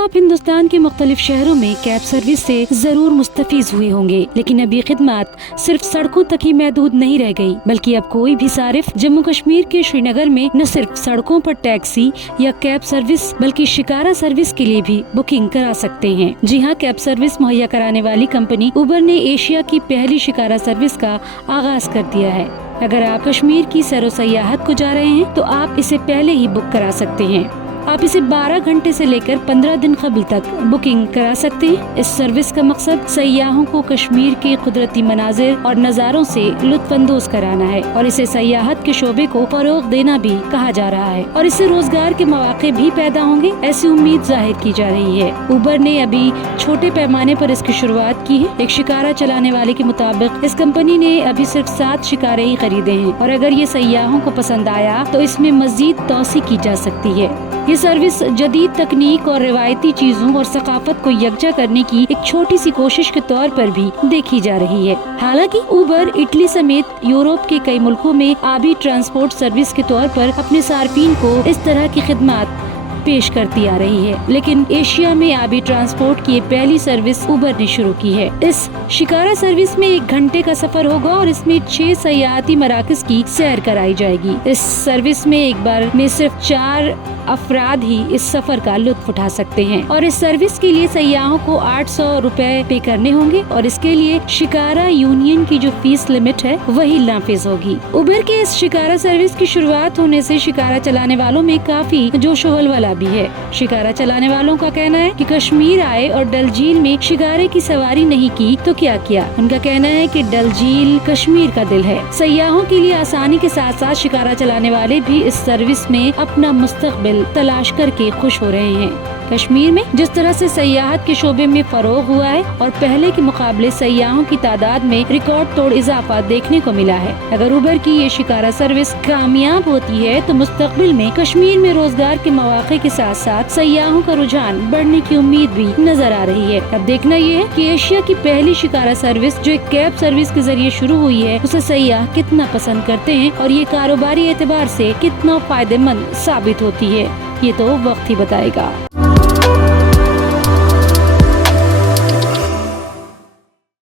आप हिंदुस्तान के मुख्तलिफ शहरों में कैब सर्विस से जरूर मुस्तफीज हुए होंगे, लेकिन अब ये खिदमत सिर्फ सड़कों तक ही महदूद नहीं रह गई, बल्कि अब कोई भी सारिफ जम्मू कश्मीर के श्रीनगर में न सिर्फ सड़कों पर टैक्सी या कैब सर्विस बल्कि शिकारा सर्विस के लिए भी बुकिंग करा सकते हैं। जी हाँ, कैब सर्विस मुहैया कराने वाली कंपनी उबर ने एशिया की पहली शिकारा सर्विस का आगाज कर दिया है। अगर आप कश्मीर की सैरो सयाहत को जा रहे हैं तो आप इसे पहले ही बुक करा सकते हैं। आप इसे 12 घंटे से लेकर 15 दिन कबल तक बुकिंग करा सकते हैं। इस सर्विस का मकसद सयाहों को कश्मीर के कुदरती मनाजिर और नज़ारों से लुत्फ अंदोज कराना है और इसे सयाहत के शोबे को फरोग देना भी कहा जा रहा है और इससे रोजगार के मौके भी पैदा होंगे, ऐसी उम्मीद जाहिर की जा रही है। उबर ने अभी छोटे पैमाने पर इसकी शुरुआत की है। एक शिकारा चलाने वाले के मुताबिक इस कंपनी ने अभी सिर्फ 7 शिकारे ही खरीदे हैं और अगर ये सयाहों को पसंद आया तो इसमें मजीद तौसी की जा सकती है। ये सर्विस जदीद तकनीक और रिवायती चीजों और सकाफत को यकजा करने की एक छोटी सी कोशिश के तौर पर भी देखी जा रही है। हालांकि उबर इटली समेत यूरोप के कई मुल्कों में आबी ट्रांसपोर्ट सर्विस के तौर पर अपने सार्फिन को इस तरह की खिदमत पेश करती आ रही है, लेकिन एशिया में आबी ट्रांसपोर्ट की पहली सर्विस उबर ने शुरू की है। इस शिकारा सर्विस में 1 घंटे का सफर होगा और इसमें 6 सयाहती मराकज की सैर कराई जाएगी। इस सर्विस में एक बार में सिर्फ 4 अफराद ही इस सफर का लुत्फ उठा सकते हैं और इस सर्विस के लिए सयाहों को 800 रुपए पे करने होंगे और इसके लिए शिकारा यूनियन की जो फीस लिमिट है वही नाफिज होगी। उबर के इस शिकारा सर्विस की शुरुआत होने से शिकारा चलाने वालों में काफी जोश व हलवला भी है। शिकारा चलाने वालों का कहना है कि कश्मीर आए और डल झील में शिकारे की सवारी नहीं की तो क्या किया। उनका कहना है कि डल झील कश्मीर का दिल है। सयाहों के लिए आसानी के साथ साथ शिकारा चलाने वाले भी इस सर्विस में अपना मुस्तकबिल तलाश करके खुश हो रहे हैं। कश्मीर में जिस तरह से सयाहत के शोबे में फरोग हुआ है और पहले के मुकाबले सयाहों की तादाद में रिकॉर्ड तोड़ इजाफा देखने को मिला है। अगर उबर की ये शिकारा सर्विस कामयाब होती है तो मुस्तकबिल में कश्मीर में रोजगार के मौके के साथ साथ सयाहों का रुझान बढ़ने की उम्मीद भी नजर आ रही है। अब देखना ये है कि एशिया की पहली शिकारा सर्विस जो एक कैब सर्विस के जरिए शुरू हुई है उसे सयाह कितना पसंद करते हैं और ये कारोबारी एतबार से कितना फायदेमंद साबित होती है, ये तो वक्त ही बताएगा।